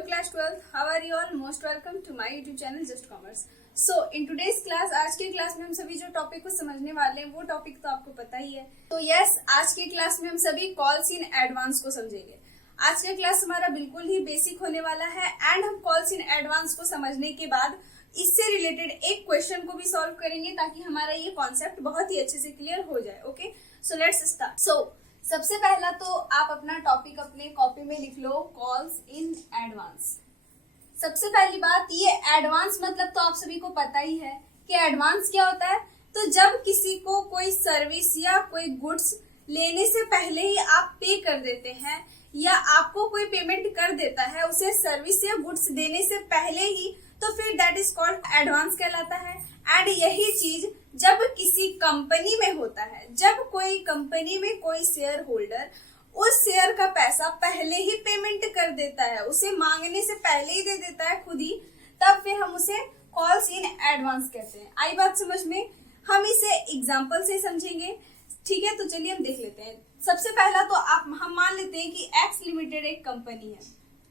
Hello class 12th, how are you all? Most welcome to my YouTube channel Just Commerce. So in today's class, आज के class में हम सभी जो topic को समझने वाले हैं वो टॉपिक तो आपको पता ही है। तो यस, आज के क्लास में हम सभी कॉल्स इन एडवांस को समझेंगे। आज का क्लास हमारा बिल्कुल ही बेसिक होने वाला है एंड हम कॉल्स इन एडवांस को समझने के बाद इससे रिलेटेड एक क्वेश्चन को भी सॉल्व करेंगे ताकि हमारा ये कॉन्सेप्ट बहुत ही अच्छे से क्लियर हो जाए। Okay, so let's start. सबसे पहला तो आप अपना टॉपिक अपने कॉपी में लिख लो, कॉल्स इन एडवांस। सबसे पहली बात, ये एडवांस मतलब तो आप सभी को पता ही है कि एडवांस क्या होता है। तो जब किसी को कोई सर्विस या कोई गुड्स लेने से पहले ही आप पे कर देते हैं या आपको कोई पेमेंट कर देता है उसे सर्विस या गुड्स देने से पहले ही, तो फिर दैट इज कॉल्ड एडवांस कहलाता है। एंड यही चीज जब किसी कंपनी में होता है, जब कोई कंपनी में कोई शेयर होल्डर उस शेयर का पैसा पहले ही पेमेंट कर देता है, उसे मांगने से पहले ही दे देता है खुद ही, तब फिर हम उसे कॉल्स इन एडवांस कहते हैं। आई बात समझ में? हम इसे एग्जांपल से समझेंगे, ठीक है? तो चलिए हम देख लेते हैं। सबसे पहला तो हम मान लेते हैं कि एक्स लिमिटेड एक कंपनी है।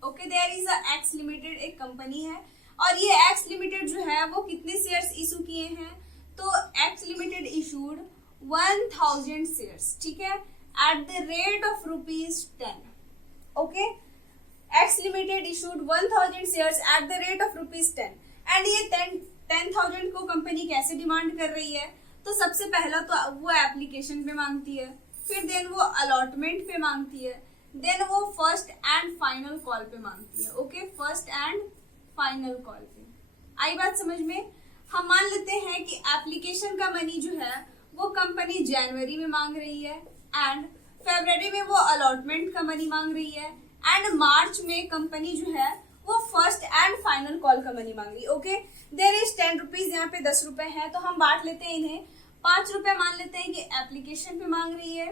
Okay, there is a X limited एक कंपनी है और ये एक्स लिमिटेड जो है वो कितने शेयर्स इशू किए हैं? तो एक्स लिमिटेड इशूड 1000 शेयर्स, ठीक है, eight the rate of ₹10। Okay, x limited issued 1000 shares at the rate of ₹10 and ये 10,000 को कंपनी कैसे डिमांड कर रही है? तो सबसे पहला तो वो एप्लीकेशन पे मांगती है, फिर देन वो अलॉटमेंट पे मांगती है, देन वो फर्स्ट एंड फाइनल कॉल पे मांगती है। Okay, first and final call पे। आई बात समझ में? हम मान लेते हैं कि एप्लीकेशन का मनी जो है वो कंपनी जनवरी में मांग रही है एंड फरवरी में वो अलॉटमेंट का मनी मांग रही है एंड मार्च में कंपनी जो है वो फर्स्ट एंड फाइनल कॉल का मनी मांग रही है। ओके, देयर इज 10 रुपीज, यहाँ पे 10 रुपए है तो हम बांट लेते हैं इन्हें। 5 रुपए मान लेते हैं कि एप्लीकेशन पे मांग रही है,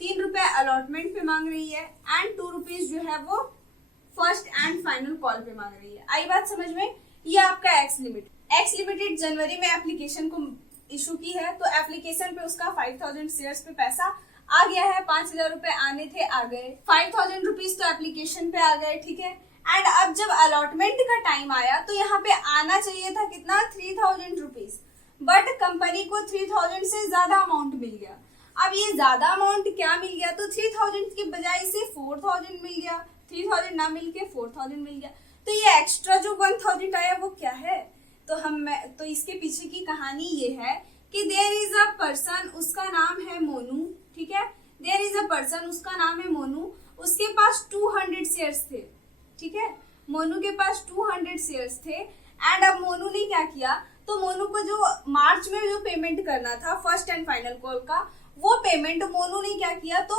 3 रुपए अलॉटमेंट पे मांग रही है एंड 2 रुपीज जो है वो फर्स्ट एंड फाइनल कॉल पे मांग रही है। आई बात समझ में? ये आपका एक्स लिमिटेड जनवरी में एप्लीकेशन को इशू की है तो एप्लीकेशन पे उसका 5000 शेयर्स पे पैसा आ गया है। 5000 रुपए आने थे, आ गए। 5000 रुपीज तो एप्लीकेशन पे आ गए, ठीक है। एंड अब जब अलॉटमेंट का टाइम आया तो यहाँ पे आना चाहिए था कितना? 3000 रुपीज, बट कंपनी को 3000 से ज्यादा अमाउंट मिल गया। अब ये ज्यादा अमाउंट क्या मिल गया? तो 3000 की बजाय से 4000 मिल गया, 3000 ना मिल के 4000 मिल गया। तो ये एक्स्ट्रा जो 1000 आया वो क्या है? तो इसके पीछे की कहानी ये है कि देयर इज अ पर्सन, उसका नाम है मोनू, ठीक है। देयर इज अ पर्सन, उसका नाम है मोनू, उसके पास 200 शेयर्स थे, ठीक है। मोनू के पास 200 शेयर्स थे एंड अब मोनू ने क्या किया? तो मोनू को जो मार्च में जो पेमेंट करना था फर्स्ट एंड फाइनल कॉल का, वो पेमेंट मोनू ने क्या किया? तो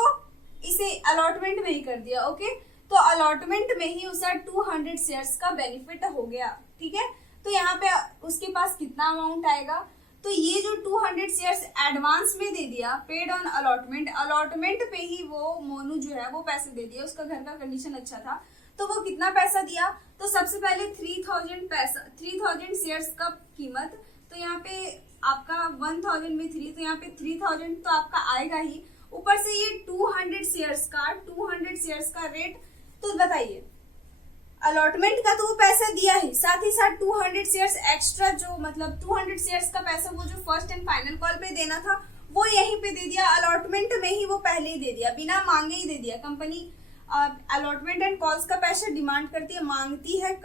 इसे अलॉटमेंट में ही कर दिया। ओके, तो अलॉटमेंट में ही उसे 200 शेयर्स का बेनिफिट हो गया, ठीक है। तो यहाँ पे उसके पास कितना अमाउंट आएगा? तो ये जो 200 शेयर्स एडवांस में दे दिया, पेड ऑन अलॉटमेंट पे ही वो मोनू जो है वो पैसे दे दिया, उसका घर का कंडीशन अच्छा था तो वो कितना पैसा दिया? तो सबसे पहले 3000 शेयर्स का कीमत, तो यहाँ पे आपका 1000 में 3, तो यहाँ पे 3000 तो आपका आएगा ही, ऊपर से ये 200 शेयर्स का रेट। तो बताइए, अलॉटमेंट का तो वो पैसा दिया ही, साथ ही साथ 200 शेयर्स एक्स्ट्रा, जो मतलब 200 शेयर्स का पैसा वो जो फर्स्ट एंड फाइनल कॉल पे देना था वो यहीं पे दे दिया, अलॉटमेंट में ही वो पहले ही दे दिया, बिना मांगे ही दे दिया। कंपनी अलॉटमेंट एंड कॉल्स का पैसा डिमांड करती है, मांगती है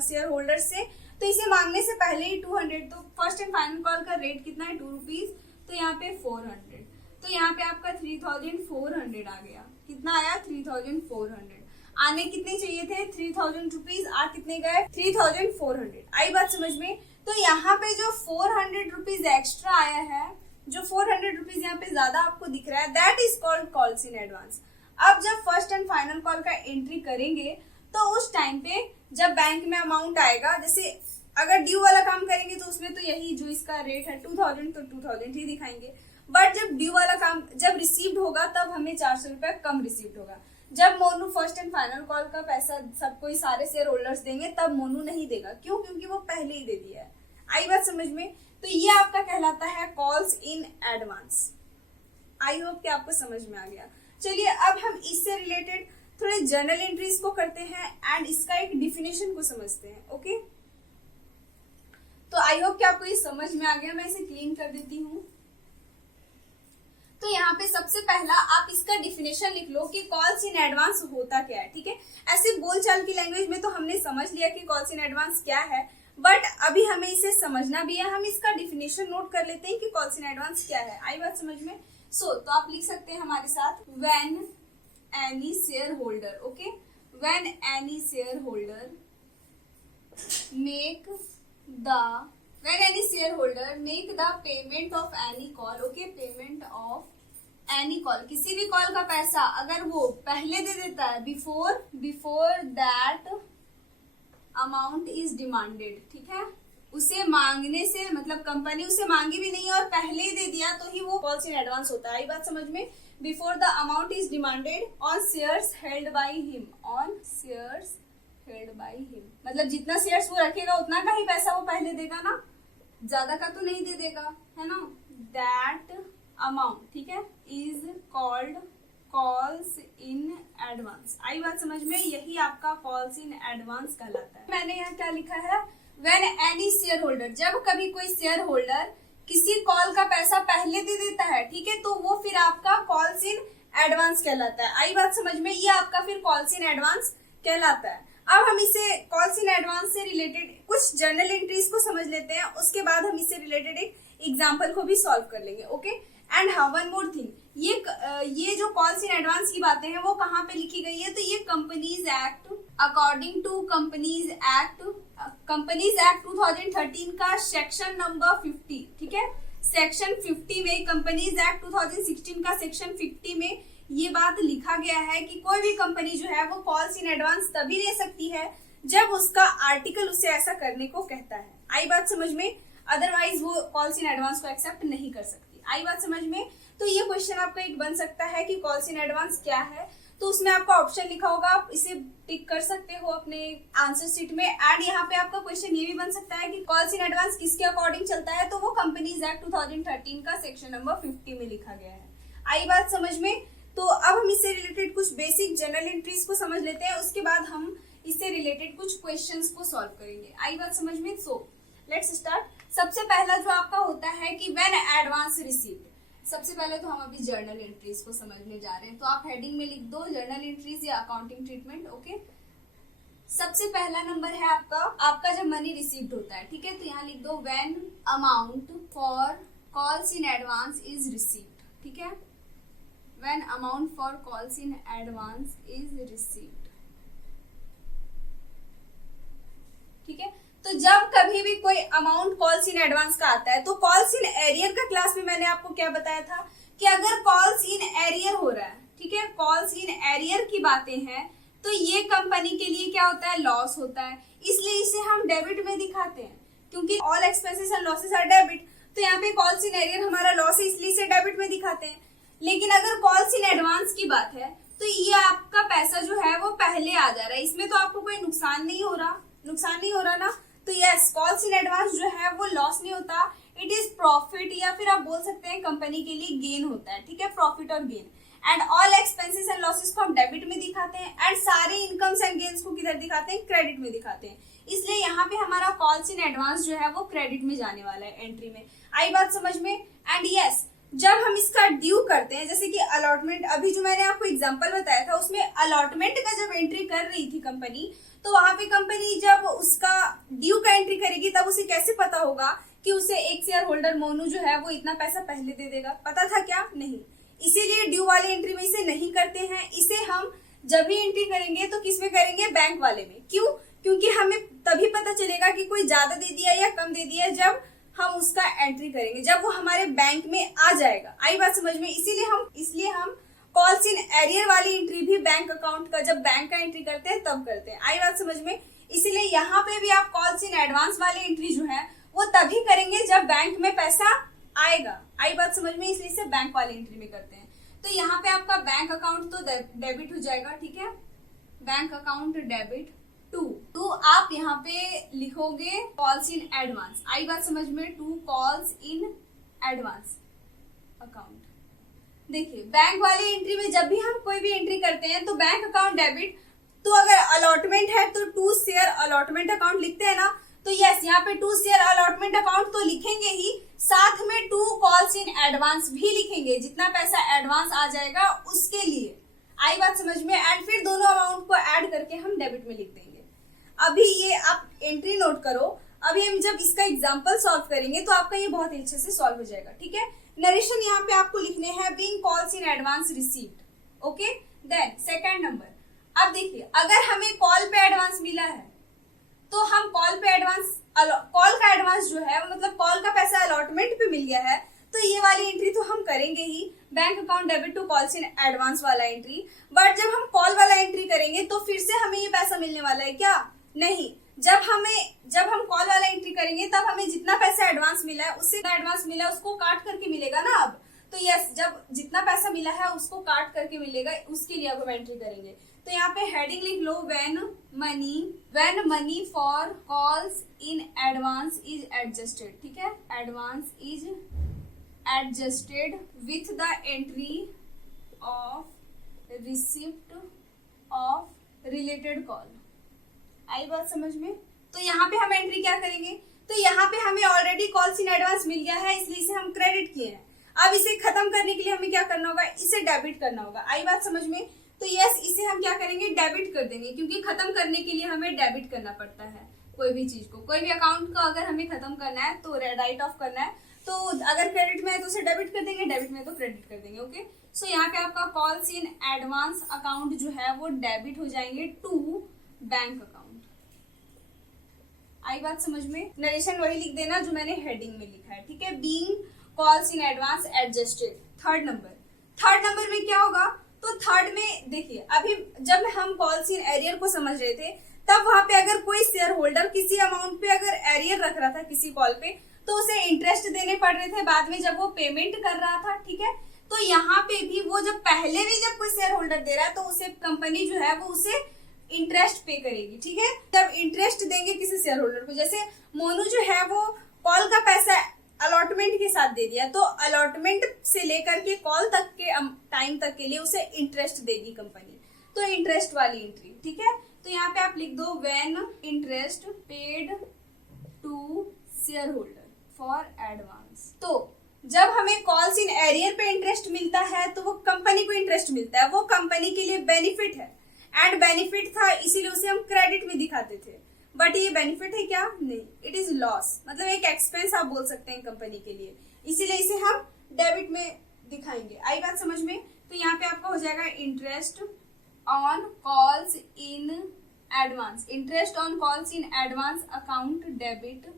शेयर होल्डर से, तो इसे मांगने से पहले ही 200, तो फर्स्ट एंड फाइनल कॉल का रेट कितना है? 2 रुपीज, तो यहाँ पे 400, तो यहाँ पे आपका 3400 आ गया। कितना आया? 3400। आने कितने चाहिए थे? 3000 रुपीज, आ कितने गए? 3400। आई बात समझ में? तो यहाँ पे जो 400 रुपीज एक्स्ट्रा आया है, जो 400 रुपीज यहाँ पे ज्यादा आपको दिख रहा है, that is called calls in advance. अब जब फर्स्ट एंड फाइनल कॉल का एंट्री करेंगे तो उस टाइम पे जब बैंक में अमाउंट आएगा, जैसे अगर ड्यू वाला काम करेंगे तो उसमें तो यही जो इसका रेट है 2000, तो 2000 ही दिखाएंगे, बट जब ड्यू वाला काम जब रिसीव्ड होगा तब हमें 400 रुपए कम रिसीव्ड होगा। जब Monu first and final call का पैसा सबको ही सारे शेयर होल्डर्स देंगे तब मोनू नहीं देगा। क्यों? क्योंकि वो पहले ही दे दिया है। आई बात समझ में? तो ये आपका कहलाता है calls in advance. I hope कि आपको समझ में आ गया। चलिए अब हम इससे रिलेटेड थोड़े जर्नल एंट्रीज को करते हैं एंड इसका एक डिफिनेशन को समझते हैं। ओके, तो आई होप कि आपको ये समझ में आ गया। मैं इसे क्लीन कर देती हूँ। तो यहाँ पे सबसे पहला आप इसका डिफिनेशन लिख लो कि कॉल्स इन एडवांस होता क्या है। ठीक है, ऐसे बोलचाल की लैंग्वेज में तो हमने समझ लिया कि कॉल्स इन एडवांस क्या है, बट अभी हमें इसे समझना भी है। हम इसका डिफिनेशन नोट कर लेते हैं कि कॉल्स इन एडवांस क्या है। आई बात समझ में? तो आप लिख सकते हैं हमारे साथ, when any share holder, okay, when any share holder make the when any shareholder make the payment of any call, okay, payment of any call, किसी भी कॉल का पैसा अगर वो पहले दे देता है, before that amount is demanded, ठीक है, उसे मांगने से मतलब कंपनी उसे मांगी भी नहीं और पहले ही दे दिया तो ही वो कॉल्स इन एडवांस होता है। आई बात समझ में? Before the amount is demanded on shares held by him, on shares held by him, मतलब जितना शेयर्स वो रखेगा उतना का ही पैसा वो पहले देगा ना, ज्यादा का तो नहीं दे देगा, है ना। दैट अमाउंट, ठीक है, is called calls in advance. आई बात समझ में? यही आपका कॉल्स इन एडवांस कहलाता है। मैंने यहाँ क्या लिखा है, व्हेन एनी शेयर होल्डर, जब कभी कोई शेयर होल्डर किसी कॉल का पैसा पहले दे देता है, ठीक है, तो वो फिर आपका कॉल्स इन एडवांस कहलाता है। आई बात समझ में? ये आपका फिर कॉल्स इन एडवांस कहलाता है। अब हम इसे कॉल्स इन एडवांस से रिलेटेड कुछ जर्नल एंट्रीज को समझ लेते हैं, उसके बाद हम इससे रिलेटेड एक एग्जांपल को भी सॉल्व कर लेंगे। ओके, एंड हाँ, वन मोर थिंग, ये जो कॉल्स इन एडवांस की बातें हैं वो कहाँ पे लिखी गई है, तो ये companies act, according to companies act 2013 का सेक्शन नंबर 50, ठीक है, सेक्शन 50 में, कंपनीज एक्ट 2016 का सेक्शन 50 में ये बात लिखा गया है कि कोई भी कंपनी जो है वो कॉल्स इन एडवांस तभी ले सकती है जब उसका आर्टिकल उसे ऐसा करने को कहता है। आई बात समझ में? अदरवाइज वो कॉल्स इन एडवांस को एक्सेप्ट नहीं कर सकती। आई बात समझ में? तो ये क्वेश्चन आपका एक बन सकता है कि कॉल्स इन एडवांस क्या है, तो उसमें आपका ऑप्शन लिखा होगा, आप इसे टिक कर सकते हो अपने आंसर शीट में। एंड यहाँ पे आपका क्वेश्चन ये भी बन सकता है कि कॉल्स इन एडवांस किसके अकॉर्डिंग चलता है, तो वो कंपनीज एक्ट 2013 का सेक्शन नंबर 50 में लिखा गया है। आई बात समझ में? तो अब हम इससे रिलेटेड कुछ बेसिक जनरल एंट्रीज को समझ लेते हैं, उसके बाद हम इससे रिलेटेड कुछ क्वेश्चंस को सॉल्व करेंगे। आई बात समझ में? So let's start. सबसे पहला जो आपका होता है कि व्हेन एडवांस रिसीव्ड। सबसे पहले तो हम अभी जर्नल एंट्रीज को समझने जा रहे हैं, तो आप हेडिंग में लिख दो जर्नल एंट्रीज या अकाउंटिंग ट्रीटमेंट। ओके, सबसे पहला नंबर है आपका जब मनी रिसीव्ड होता है, ठीक है, तो यहाँ लिख दो when amount for calls in advance is received, ठीक है, when amount for calls in advance is received, ठीक है। तो जब कभी भी कोई अमाउंट कॉल्स इन एडवांस का आता है, तो कॉल्स इन एरियर का क्लास में मैंने आपको क्या बताया था कि अगर कॉल्स इन एरियर हो रहा है, ठीक है, कॉल्स इन एरियर की बातें हैं, तो ये कंपनी के लिए क्या होता है, लॉस होता है, इसलिए इसे हम डेबिट में दिखाते हैं, क्योंकि all expenses and losses are debit. तो यहाँ पे कॉल्स इन एरियर हमारा लॉस है, इसलिए इसे डेबिट में दिखाते हैं। लेकिन अगर कॉल्स इन एडवांस की बात है, तो ये आपका पैसा जो है वो पहले आ जा रहा है, इसमें तो आपको कोई नुकसान नहीं हो रहा ना। तो यस, कॉल्स इन एडवांस जो है वो लॉस नहीं होता, इट इज प्रॉफिट, या फिर आप बोल सकते हैं कंपनी के लिए गेन होता है, ठीक है, प्रॉफिट और gain. And all expenses and losses को हम डेबिट में दिखाते हैं, एंड सारे इनकम्स एंड गेन्स को किधर दिखाते हैं, क्रेडिट में दिखाते हैं। इसलिए यहाँ पे हमारा कॉल्स इन एडवांस जो है वो क्रेडिट में जाने वाला है एंट्री में। आई बात समझ में? एंड यस, जब हम इसका ड्यू करते हैं, जैसे कि अलॉटमेंट, अभी जो मैंने आपको एग्जांपल बताया था उसमें अलॉटमेंट का जब एंट्री कर रही थी कंपनी, तो वहां पे कंपनी जब उसका ड्यू का एंट्री करेगी तब उसे कैसे पता होगा कि उसे एक शेयर होल्डर मोनू जो है वो इतना पैसा पहले दे देगा? पता था क्या? नहीं। इसीलिए ड्यू वाले एंट्री में इसे नहीं करते हैं। इसे हम जब भी एंट्री करेंगे तो किस में करेंगे? बैंक वाले में। क्यों? क्योंकि हमें तभी पता चलेगा कि कोई ज्यादा दे दिया या कम दे दिया जब हम उसका एंट्री करेंगे, जब वो हमारे बैंक में आ जाएगा। आई बात समझ में? इसलिए हम कॉल्स इन एरियर वाली एंट्री भी बैंक अकाउंट का, जब बैंक का एंट्री करते हैं तब करते हैं। आई बात समझ में? इसीलिए यहाँ पे भी आप कॉल्स इन एडवांस वाली एंट्री जो है वो तभी करेंगे जब बैंक में पैसा आएगा। आई बात समझ में? इसलिए इसे बैंक वाली एंट्री में करते हैं। तो यहाँ पे आपका बैंक अकाउंट तो डेबिट हो जाएगा, ठीक है, बैंक अकाउंट डेबिट टू आप यहाँ पे लिखोगे कॉल्स इन एडवांस। आई बात समझ में? To calls in advance account, देखिए बैंक वाली एंट्री में जब भी हम कोई भी एंट्री करते हैं तो बैंक अकाउंट डेबिट, तो अगर अलॉटमेंट है तो 2 शेयर अलॉटमेंट अकाउंट लिखते हैं ना, तो यस यहाँ पे 2 शेयर अलॉटमेंट अकाउंट तो लिखेंगे ही, साथ में 2 कॉल्स इन एडवांस भी लिखेंगे, जितना पैसा एडवांस आ जाएगा उसके लिए। आई बात समझ में? एंड फिर दोनों अमाउंट को ऐड करके हम डेबिट में लिख देंगे। अभी ये आप एंट्री नोट करो, अभी हम जब इसका एग्जाम्पल सॉल्व करेंगे तो आपका ये बहुत अच्छे से सॉल्व हो जाएगा, ठीक है। नरेशन यहाँ पे आपको लिखने हैं being calls in advance received, okay. Then second number, अब देखिए अगर हमें कॉल पे एडवांस मिला है तो हम कॉल पे एडवांस, कॉल का एडवांस जो है मतलब कॉल का पैसा अलॉटमेंट पे मिल गया है, तो ये वाली एंट्री तो हम करेंगे ही, bank account debit to calls in advance वाला एंट्री। बट जब हम कॉल वाला एंट्री करेंगे तो फिर से हमें ये पैसा मिलने वाला है क्या? नहीं। जब हम कॉल वाला एंट्री करेंगे तब हमें जितना पैसा एडवांस मिला है उससे एडवांस मिला है उसको काट करके मिलेगा ना अब। तो यस, जब जितना पैसा मिला है उसको काट करके मिलेगा, उसके लिए अब हम एंट्री करेंगे। तो यहाँ पे हेडिंग लिख लो, when money for calls in advance is adjusted, ठीक है। Advance is adjusted with the entry of receipt of related call. आई बात समझ में? तो यहाँ पे हम एंट्री क्या करेंगे, तो यहाँ पे हमें ऑलरेडी कॉल्स इन एडवांस मिल गया है इसलिए इसे हम क्रेडिट किए हैं। अब इसे खत्म करने के लिए हमें क्या करना होगा, इसे डेबिट करना होगा। आई बात समझ में? तो यस, इसे हम क्या करेंगे, डेबिट कर देंगे, क्योंकि खत्म करने के लिए हमें डेबिट करना पड़ता है कोई भी चीज को, कोई भी अकाउंट को अगर हमें खत्म करना है तो राइट ऑफ करना है, तो अगर क्रेडिट में है तो उसे डेबिट कर देंगे, डेबिट में तो क्रेडिट कर देंगे, ओके। सो यहाँ पे आपका कॉल्स इन एडवांस अकाउंट जो है वो डेबिट हो जाएंगे टू बैंक अकाउंट। आई बात समझ में? नरेशन वही लिख देना जो मैंने हेडिंग में लिखा है, ठीक है। Being calls in advance adjusted. Third number में क्या होगा, तो थर्ड में देखिए अभी जब हम कॉल्स इन एरियर को समझ रहे थे तब वहां पे अगर कोई शेयर होल्डर किसी अमाउंट पे अगर एरियर रख रहा था किसी कॉल पे तो उसे इंटरेस्ट देने पड़ रहे थे बाद में जब वो पेमेंट कर रहा था, ठीक है। तो यहाँ पे भी वो जब पहले भी जब कोई शेयर होल्डर दे रहा है तो उसे कंपनी जो है वो उसे इंटरेस्ट पे करेगी, ठीक है। जब इंटरेस्ट देंगे किसी शेयर होल्डर को, जैसे मोनू जो है वो कॉल का पैसा अलॉटमेंट के साथ दे दिया, तो अलॉटमेंट से लेकर के कॉल तक के टाइम तक के लिए उसे इंटरेस्ट देगी कंपनी, तो इंटरेस्ट वाली एंट्री, ठीक है। तो यहाँ पे आप लिख दो when interest paid to share holder for advance. तो जब हमें कॉल्स इन एरियर पे इंटरेस्ट मिलता है तो वो कंपनी को इंटरेस्ट मिलता है, वो कंपनी के लिए बेनिफिट है, एंड बेनिफिट था इसीलिए उसे हम क्रेडिट में दिखाते थे। बट ये बेनिफिट है क्या? नहीं, इट इज लॉस, मतलब एक एक्सपेंस आप बोल सकते हैं कंपनी के लिए, इसीलिए इसे हम डेबिट में दिखाएंगे। आई बात समझ में? तो यहाँ पे आपका हो जाएगा interest on calls in advance, interest on calls in advance account debit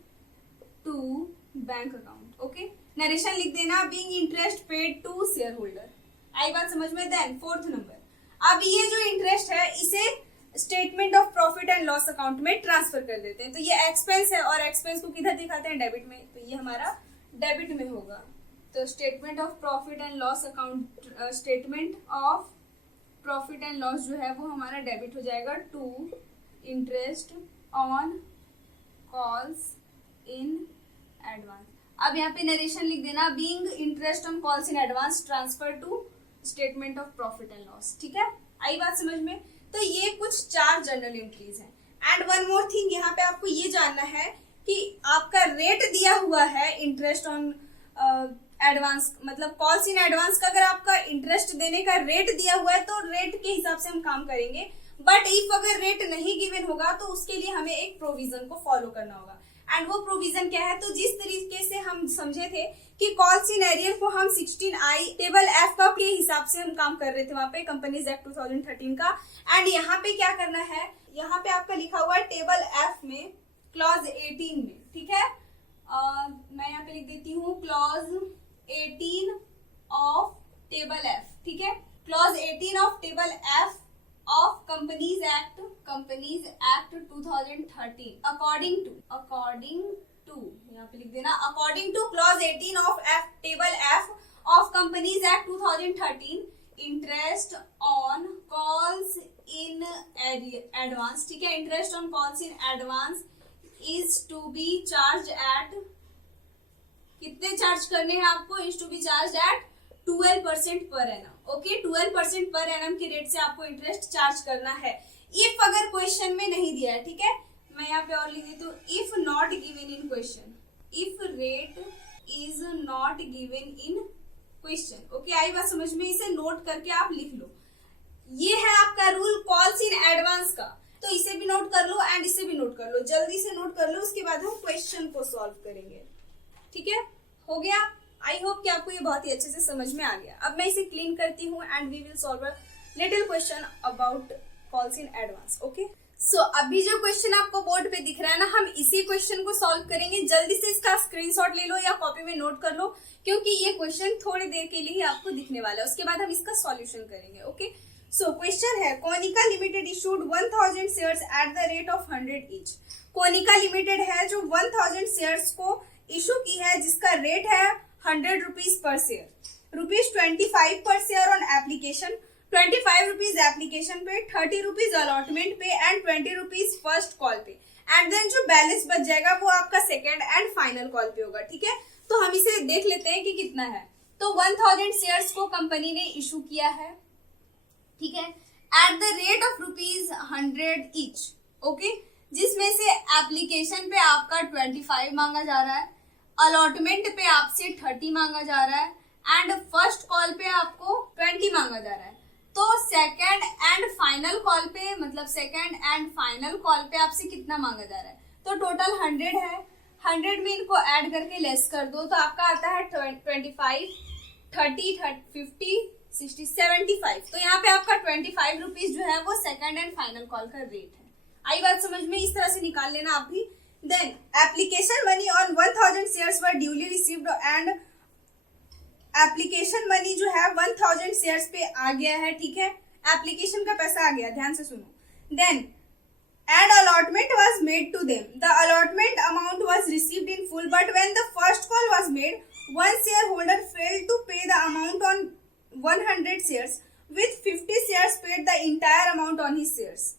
to bank account, okay. Narration लिख देना being interest paid to share holder. आई बात समझ में? देन फोर्थ नंबर, अब ये जो इंटरेस्ट है इसे statement of profit and loss account में ट्रांसफर कर देते हैं। तो ये एक्सपेंस है और एक्सपेंस को किधर दिखाते हैं? डेबिट में, तो ये हमारा डेबिट में होगा। तो statement of profit and loss account, statement of profit and loss जो है वो हमारा डेबिट हो जाएगा to interest on calls in advance. अब यहाँ पे नरेशन लिख देना being interest on calls in advance transfer to statement of profit and loss, ठीक है। आई बात समझ में? तो ये कुछ 4 जनरल एंट्रीज हैं। एंड वन मोर थिंग, यहाँ पे आपको ये जानना है कि आपका रेट दिया हुआ है इंटरेस्ट ऑन एडवांस, मतलब कॉल्स इन एडवांस का अगर आपका इंटरेस्ट देने का रेट दिया हुआ है तो रेट के हिसाब से हम काम करेंगे। बट इफ अगर रेट नहीं गिवन होगा तो उसके लिए हमें एक प्रोविजन को फॉलो करना होगा। एंड वो प्रोविजन क्या है, तो जिस तरीके से हम समझे थे कि कॉल्स इन एरियर को हम 16I टेबल F का के हिसाब से हम काम कर रहे थे वहां पे कंपनीज एक्ट 2013 का। एंड यहाँ पे क्या करना है, यहाँ पे आपका लिखा हुआ है टेबल F में क्लॉज 18 में, ठीक है। मैं यहाँ पे लिख देती हूँ क्लॉज 18 ऑफ टेबल F, ठीक है। Clause 18 of table F of companies act 2013 according to यहाँ पे लिख देना according to clause 18 of table F of companies act 2013 interest on calls in advance, ठीक है। Interest on calls in advance is to be charge at, कितने charge करने हैं आपको, is to be charge at 12% per annum. Okay, 12% per annum के rate से आपको interest charge करना है। इफ अगर क्वेश्चन में नहीं दिया है, ठीक है, मैं यहाँ पे और लिख देती हूँ, if not given in question, if rate is not given in question. Okay, आई बात समझ में, इसे नोट करके आप लिख लो। ये है आपका रूल कॉल्स इन एडवांस का, तो इसे भी नोट कर लो एंड इसे भी नोट कर लो, जल्दी से नोट कर लो, उसके बाद हम क्वेश्चन को सॉल्व करेंगे। ठीक है, हो गया। आई होप कि आपको ये बहुत ही अच्छे से समझ में आ गया। अब मैं इसे क्लीन करती हूँ and we will solve a little question about calls in advance. Okay, so अभी जो क्वेश्चन आपको बोर्ड पे दिख रहा है ना, हम इसी क्वेश्चन को सॉल्व करेंगे। जल्दी से इसका स्क्रीनशॉट ले लो या कॉपी में नोट कर लो, क्योंकि ये क्वेश्चन थोड़ी देर के लिए ही आपको दिखने वाला है, उसके बाद हम इसका सॉल्यूशन करेंगे। ओके, सो क्वेश्चन है, Konica limited issued 1000 shares at the rate of 100 each. Konica limited है जो 1000 शेयर्स को इशू की है, जिसका रेट है 100 रुपीज पर शेयर, ₹25 पर share on application, 25 rupees application पे, 30 रुपीज अलॉटमेंट पे एंड 20 रुपीज फर्स्ट कॉल पे, एंड देन जो बैलेंस बच जाएगा वो आपका सेकेंड एंड फाइनल कॉल पे होगा। ठीक है, तो हम इसे देख लेते हैं कि कितना है। तो 1000 शेयर्स को कंपनी ने इशू किया है, ठीक है, eight the rate of ₹100 each. Okay, जिसमें से एप्लीकेशन पे आपका 25 मांगा जा रहा है, अलॉटमेंट पे आपसे 30 मांगा जा रहा है एंड फर्स्ट कॉल पे आपको 20 मांगा जा रहा है। तो सेकंड एंड फाइनल कॉल पे, मतलब सेकंड एंड फाइनल कॉल पे आपसे कितना मांगा जा रहा है? तो टोटल 100 है, 100 में इनको ऐड करके लेस कर दो तो आपका आता है 25, 30, 50, 60, 75। तो यहाँ पे आपका 25 रुपीज जो है वो सेकंड एंड फाइनल कॉल का रेट है। आई बात समझ में? इस तरह से निकाल लेना आप भी। Then application money on 1000 shares were duly received and application money जो है 1000 शेयर्स पे आ गया है, ठीक है, एप्लीकेशन का पैसा आ गया, ध्यान से सुनो। Then and allotment was made to them, the allotment amount was received in full but when the first call was made one share holder failed to pay the amount on 100 shares with 50 shares paid the entire amount on his shares.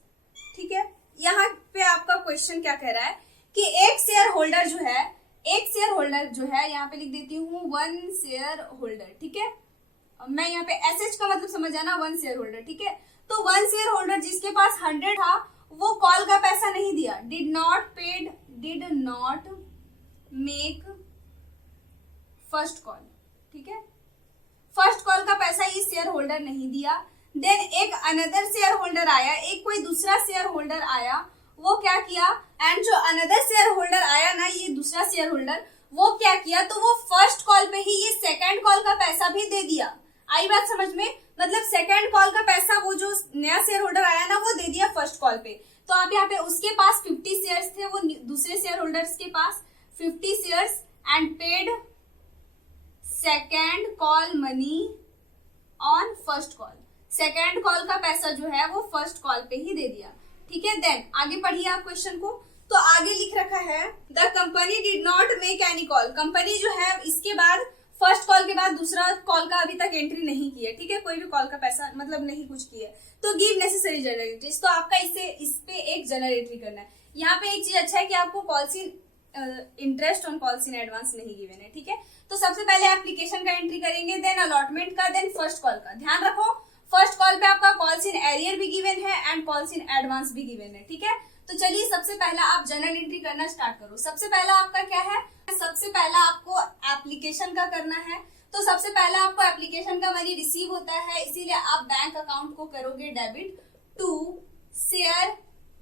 ठीक है, यहाँ पे आपका question क्या कह रहा है कि एक शेयर होल्डर जो है यहाँ पे लिख देती हूँ 1 शेयर होल्डर, ठीक है, मैं यहाँ पे एसएच का मतलब समझ आना, 1 शेयर होल्डर, ठीक है। तो 1 शेयर होल्डर जिसके पास 100 था वो कॉल का पैसा नहीं दिया, did not make first call, ठीक है, फर्स्ट कॉल का पैसा इस शेयर होल्डर नहीं दिया। देन एक अनदर शेयर होल्डर आया, एक कोई दूसरा शेयर होल्डर आया, वो क्या किया, एंड जो अनदर शेयर होल्डर आया ना, ये दूसरा शेयर होल्डर, वो क्या किया, तो वो फर्स्ट कॉल पे ही ये सेकंड कॉल का पैसा भी दे दिया। आई बात समझ में? मतलब सेकंड कॉल का पैसा वो जो नया शेयर होल्डर आया ना वो दे दिया फर्स्ट कॉल पे। तो आप यहाँ पे उसके पास 50 शेयर्स थे, वो दूसरे शेयर होल्डर्स के पास 50 shares and paid second call money on first call. Second call का पैसा जो है वो फर्स्ट कॉल पे ही दे दिया, ठीक है। देन आगे पढ़िए आप क्वेश्चन को। तो आगे लिख रखा है the company did not make any call, company जो है इसके बाद फर्स्ट कॉल के बाद दूसरा कॉल का अभी तक एंट्री नहीं की है, ठीक है, कोई भी कॉल का पैसा मतलब नहीं कुछ किया। तो गिव नेसेसरी जर्नल एंट्रीज, तो आपका इस पे एक जर्नल एंट्री करना है। यहाँ पे एक चीज अच्छा है कि आपको calls in interest on calls in advance नहीं गिवन है, ठीक है। तो सबसे पहले एप्लीकेशन का एंट्री करेंगे, देन अलॉटमेंट का, देन फर्स्ट कॉल का। ध्यान रखो फर्स्ट कॉल पे आपका कॉल्स इन एरियर भी गिवन है एंड कॉल्स इन एडवांस भी गिवन है, ठीक है। तो चलिए सबसे पहला आप जर्नल एंट्री करना स्टार्ट करो। सबसे पहला आपका क्या है, सबसे पहला आपको एप्लीकेशन का करना है। तो सबसे पहला आपको एप्लीकेशन का मनी रिसीव होता है, इसीलिए आप बैंक अकाउंट को करोगे debit to share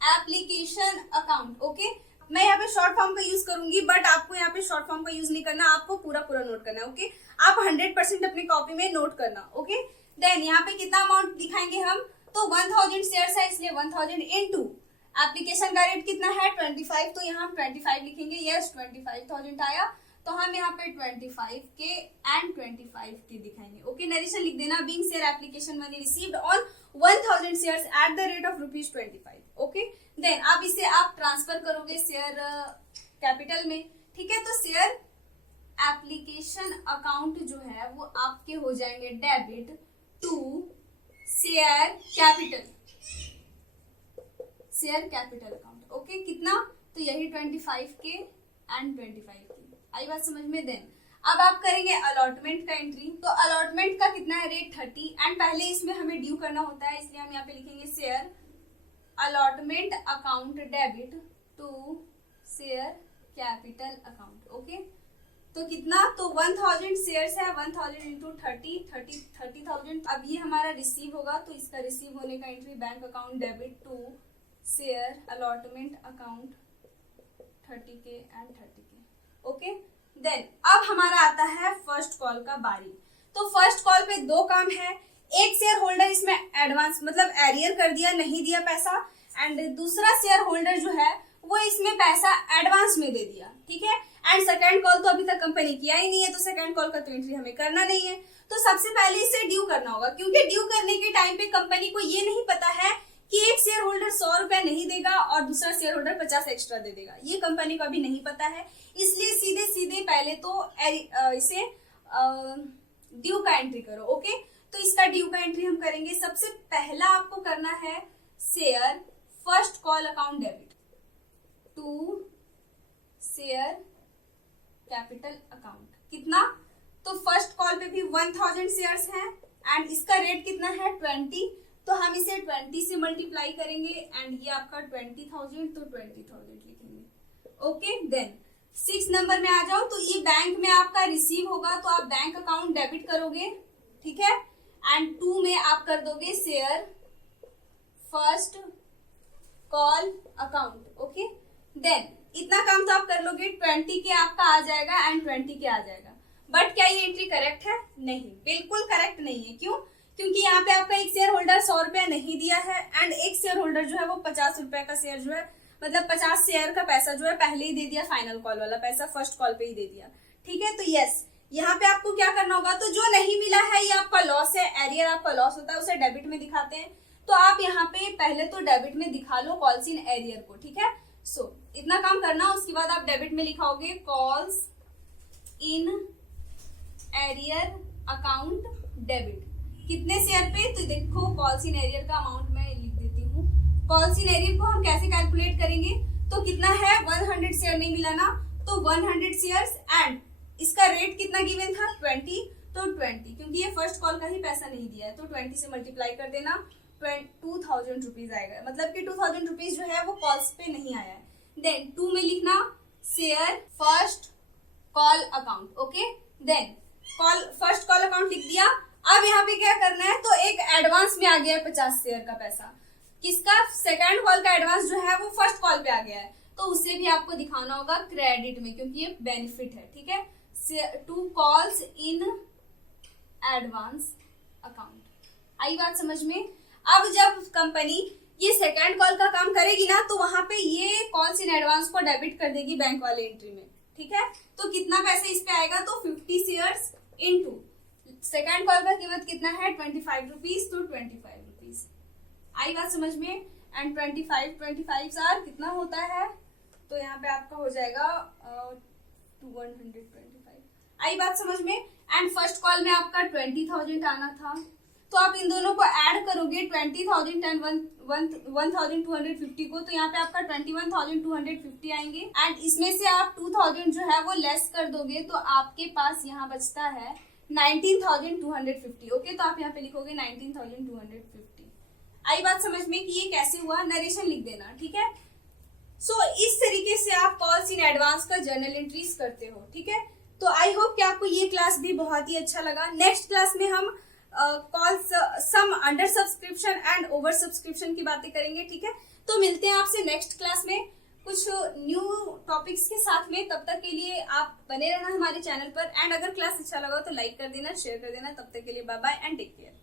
application account. Okay, मैं यहाँ पे शॉर्ट फॉर्म का यूज करूंगी बट आपको यहाँ पे शॉर्ट फॉर्म का यूज नहीं करना, आपको पूरा नोट करना है। ओके, आप 100% अपनी कॉपी में नोट करना। ओके, देन यहाँ पे कितना अमाउंट दिखाएंगे हम, तो 1000 शेयर्स है इसलिए 1000 इनटू एप्लीकेशन का रेट कितना है 25, तो यहाँ हम 25 लिखेंगे। यस 25,000 आया, तो हम यहाँ पे 25 के एंड 25 के दिखाएंगे। ओके, नरेशन लिख देना, being share application money received on 1000 shares at the rate of ₹25। Okay, then अब इसे आप ट्रांसफर करोगे शेयर कैपिटल में, ठीक है। तो शेयर एप्लीकेशन अकाउंट जो है वो आपके हो जाएंगे debit to share capital account. Okay, कितना, तो यही 25 के एंड 25 की। आई बात समझ में? देन अब आप करेंगे अलॉटमेंट का एंट्री। तो अलॉटमेंट का कितना है रेट 30 एंड पहले इसमें हमें ड्यू करना होता है, इसलिए हम यहाँ पे लिखेंगे share allotment account debit to share capital account. Okay, तो कितना, तो 1000 शेयर्स है, 1000 इंटू 30,000। अब ये हमारा रिसीव होगा, तो इसका रिसीव होने का entry bank account debit to share allotment account 30K and 30K। Okay, then अब हमारा आता है फर्स्ट कॉल का बारी। तो फर्स्ट कॉल पे दो काम है, एक शेयर होल्डर इसमें एडवांस मतलब एरियर कर दिया, नहीं दिया पैसा, एंड दूसरा शेयर होल्डर जो है वो इसमें पैसा एडवांस में दे दिया, ठीक है। एंड सेकंड कॉल तो अभी तक कंपनी किया ही नहीं है, तो सेकंड कॉल का तो एंट्री हमें करना नहीं है। तो सबसे पहले इसे ड्यू करना होगा, क्योंकि ड्यू करने के टाइम पे कंपनी को ये नहीं पता है कि एक शेयर होल्डर 100 रुपया नहीं देगा और दूसरा शेयर होल्डर 50 एक्स्ट्रा दे देगा, ये कंपनी को अभी नहीं पता है। इसलिए सीधे सीधे पहले तो इसे ड्यू का एंट्री करो। ओके, तो इसका ड्यू का एंट्री हम करेंगे। सबसे पहला आपको करना है share first call account debit to share capital account. कितना, तो फर्स्ट कॉल पे भी 1000 शेयर्स हैं एंड इसका रेट कितना है 20, तो हम इसे 20 से मल्टीप्लाई करेंगे एंड ये आपका 20,000, तो 20,000 लिखेंगे। ओके, देन 6 नंबर में आ जाओ। तो ये बैंक में आपका रिसीव होगा, तो आप बैंक अकाउंट डेबिट करोगे, ठीक है, एंड 2 में आप कर दोगे share first call account. Okay, then इतना काम तो आप कर लोगे, 20K आपका आ जाएगा एंड 20K आ जाएगा। बट क्या ये एंट्री करेक्ट है? नहीं, बिल्कुल करेक्ट नहीं है। क्यों? क्योंकि यहाँ पे आपका एक शेयर होल्डर 100 रुपया नहीं दिया है एंड एक शेयर होल्डर जो है वो 50 रुपए का शेयर जो है मतलब 50 शेयर का पैसा जो है पहले ही दे दिया, फाइनल कॉल वाला पैसा फर्स्ट कॉल पे ही दे दिया, ठीक है। तो यस, यहाँ पे आपको क्या करना होगा, तो जो नहीं मिला है ये आपका लॉस है, एरियर आपका लॉस होता है, उसे डेबिट में दिखाते हैं। तो आप यहाँ पे पहले तो डेबिट में दिखा लो कॉल्स इन एरियर को, ठीक है। सो इतना काम करना, उसके बाद आप डेबिट में लिखाओगे calls in arrear account debit. कितने शेयर पे, तो देखो कॉल्स इन एरियर का अमाउंट मैं लिख देती हूँ। कॉल्स इन एरियर को हम कैसे कैलकुलेट करेंगे, तो कितना है 100 शेयर नहीं मिला ना, तो 100 शेयर्स एंड इसका रेट कितना गिवन था 20, तो 20 क्योंकि ये फर्स्ट कॉल का ही पैसा नहीं दिया है, तो 20 से मल्टीप्लाई कर देना, 2000 रुपीज आएगा, मतलब कि 2000 रुपीज जो है वो कॉल्स पे नहीं आया है। देन 2 में लिखना share first call account. Okay, then first call account लिख दिया। अब यहाँ पे क्या करना है, तो एक एडवांस में आ गया है 50 शेयर का पैसा, किसका, सेकंड कॉल का एडवांस जो है वो फर्स्ट कॉल पे आ गया है, तो उसे भी आपको दिखाना होगा क्रेडिट में, क्योंकि ये बेनिफिट है, ठीक है। 2 कॉल्स इन एडवांस अकाउंट। आई बात समझ में? अब जब कंपनी ये सेकंड कॉल का काम करेगी ना, तो वहां पे ये कॉल्स इन एडवांस को डेबिट कर देगी बैंक वाले एंट्री में, ठीक है। तो कितना पैसे इस पे आएगा, तो 50 शेयर्स इनटू सेकंड कॉल का कीमत कितना है 25 रुपीज, तो 25 रुपीज। आई बात समझ में? एंड 25 आर कितना होता है, तो यहाँ पे आपका हो जाएगा 125। आई बात समझ में? एंड फर्स्ट कॉल में आपका 20,000 आना था, तो आप इन दोनों को ऐड करोगे 20,000 एंड 1,250 को, तो यहाँ पे आपका 21,250 आएंगे एंड इसमें से आप 2,000 जो है वो लेस कर दोगे, तो आपके पास यहाँ बचता है 19,250। ओके, तो आप यहाँ पे लिखोगे 19,250। आई बात समझ में कि ये कैसे हुआ, नरेशन लिख देना, ठीक है। सो इस तरीके से आप कॉल्स इन एडवांस का जर्नल एंट्रीज करते हो, ठीक है। तो आई होप कि आपको ये क्लास भी बहुत ही अच्छा लगा। नेक्स्ट क्लास में हम calls sum under subscription and over subscription की बातें करेंगे, ठीक है। तो मिलते हैं आपसे नेक्स्ट क्लास में कुछ न्यू टॉपिक्स के साथ में। तब तक के लिए आप बने रहना हमारे चैनल पर एंड अगर क्लास अच्छा लगा तो लाइक कर देना, शेयर कर देना। तब तक के लिए bye bye and take care.